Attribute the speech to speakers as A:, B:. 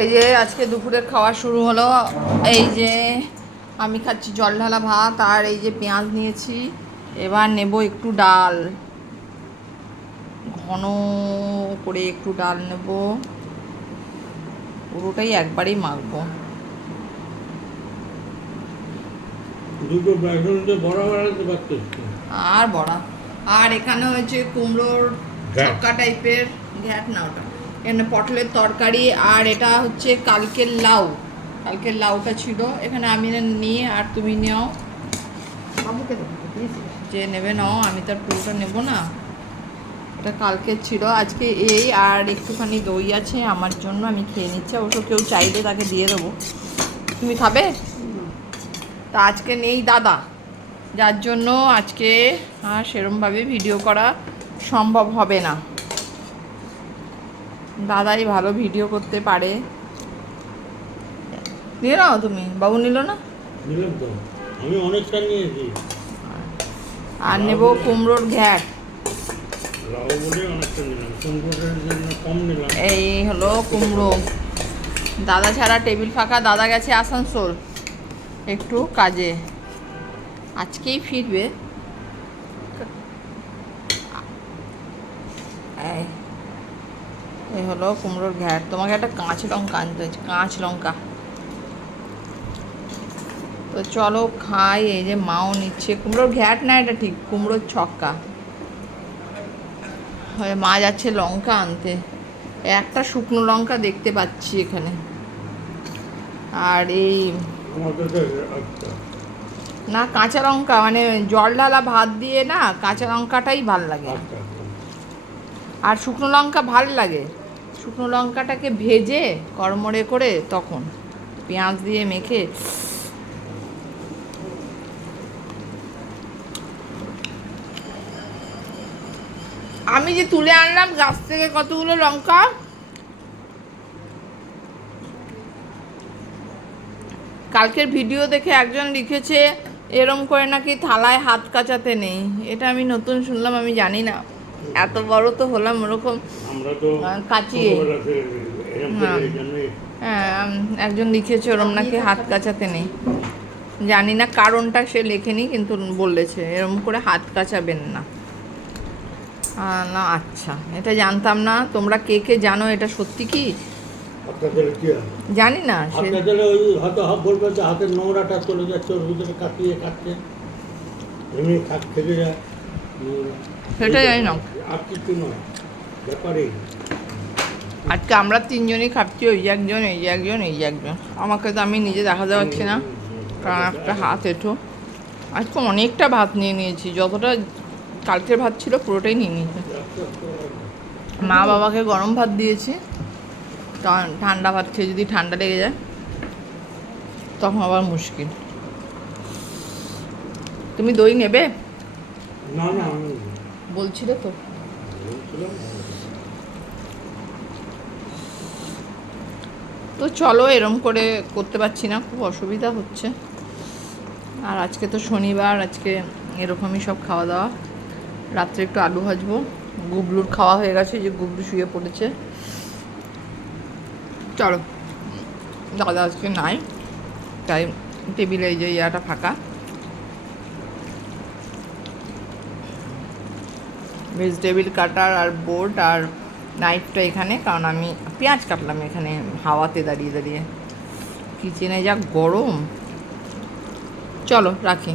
A: এই যে আজকে দুপুরের খাওয়া শুরু হলো। এই যে আমি খাচ্ছি জল ঢালা ভাত আর এই যে পেঁয়াজ নিয়েছি। এবার নেব একটু ডাল। ঘন করে একটু ডাল নেব। পুরোটাই একবারেই মাখবো।
B: দুটো বড়া।
A: আর বড়া। আর এখানে হয়েছে কুমড়োর। ছক্কা টাইপের ঘ্যাট না ওটা। এখানে পটলের তরকারি আর এটা হচ্ছে কালকের লাউ। কালকের লাউটা ছিল। এখানে আমি নিয়ে আর তুমি নাও। যে নেবে নাও আমি তার পুরোটা নেব না। এটা কালকের ছিল আজকে এই আর একটুখানি দই আছে আমার জন্য আমি খেয়ে নিচ্ছি। অবশ্য কেউ চাইলে তাকে দিয়ে দেবো। তুমি খাবে? তা আজকে নেই দাদা। যার জন্য আজকে আর সেরমভাবে ভিডিও করা সম্ভব হবে না। দাদাই ভালো ভিডিও করতে পারে। নিয়ে নাও তুমি বাবু নিল না?
B: আমি অনেকটা নিয়েছি।
A: আর নেব কুমড়োর ঘ্যাট। এই হলো কুমড়ো। দাদা ছাড়া টেবিল ফাঁকা দাদা গেছে আসানসোল। একটু কাজে। আজকেই ফিরবে। এই। এই হলো কুমড়োর ঘ্যাট। তোমাকে একটা কাঁচ লঙ্কা আনতে হয়েছে কাঁচ লঙ্কা। তো চলো খাই এই যে মাও নিচ্ছে। কুমড়োর ঘ্যাট না এটা ঠিক কুমড়োর ছক্কা। হয় মা যাচ্ছে লঙ্কা আনতে। একটা শুকনো লঙ্কা দেখতে পাচ্ছি এখানে। আর এই না কাঁচা লঙ্কা মানে জল ঢালা ভাত দিয়ে না কাঁচা লঙ্কাটাই ভালো লাগে।
B: আচ্ছা আচ্ছা।
A: আর শুকনো লঙ্কা ভালো লাগে। শুকনো লঙ্কাটাকে ভেজে কড়মড়ে করে তখন পেঁয়াজ দিয়ে মেখে আমি যে তুলে আনলাম, গাছ থেকে কতগুলো লঙ্কা? কালকের ভিডিও দেখে একজন লিখেছে, এরম করে নাকি থালায় হাত কাচাতে নেই? এটা আমি নতুন শুনলাম, আমি জানি না। এত বড় তো হলাম ওরকম কাচিয়ে। হ্যাঁ। হ্যাঁ একজন লিখেছে ওরম নাকি হাত কাচাতে নেই। জানি না কারণটা সে লেখেনি কিন্তু বলেছে এরম করে হাত কাচাবেন না। না আচ্ছা এটা জানতাম না। তোমরা কে কে জানো এটা সত্যি কি? জানি না সে
B: হয়তো বলবে হাতের নোংরাটা চলে যাচ্ছে ওর ভিতরে কাটিয়ে কাটছে এমনি থাক যায়।
A: সেটা জানি না।
B: আর কিছু নয়। ব্যাপারে
A: আজকে আমরা তিনজনই খাচ্ছি ওই একজন এই একজন এই একজন। আমাকে তো আমি নিজে দেখা যাচ্ছে না কারণ একটা হাত এঁঠো আজকে অনেকটা ভাত নিয়ে নিয়েছি যতটা কালকের ভাত ছিল পুরোটাই নিয়ে নিয়েছি। মা বাবাকে গরম ভাত দিয়েছি কারণ ঠান্ডা ভাত খেয়ে যদি ঠান্ডা লেগে যায় তখন আবার মুশকিল। তুমি দই নেবে?
B: না না
A: বলছিলে তো। তো চলো এরম করে করতে পারছি না খুব অসুবিধা হচ্ছে। আর আজকে তো শনিবার আজকে এরকমই সব খাওয়া দাওয়া। রাত্রে একটু আলু ভাজবো। গুবলুর খাওয়া হয়ে গেছে যে গুবলু শুয়ে পড়েছে। চলো দাদা আজকে নাই। তাই টেবিলে এই যে ইয়াটা ফাঁকা। ভেজিটেবিল কাটার আর বোর্ড আর নাইফটা এখানে, কারণ আমি পেঁয়াজ কাটলাম এখানে হাওয়াতে দাঁড়িয়ে দাঁড়িয়ে। কিচেনে যা গরম। চলো, রাখি।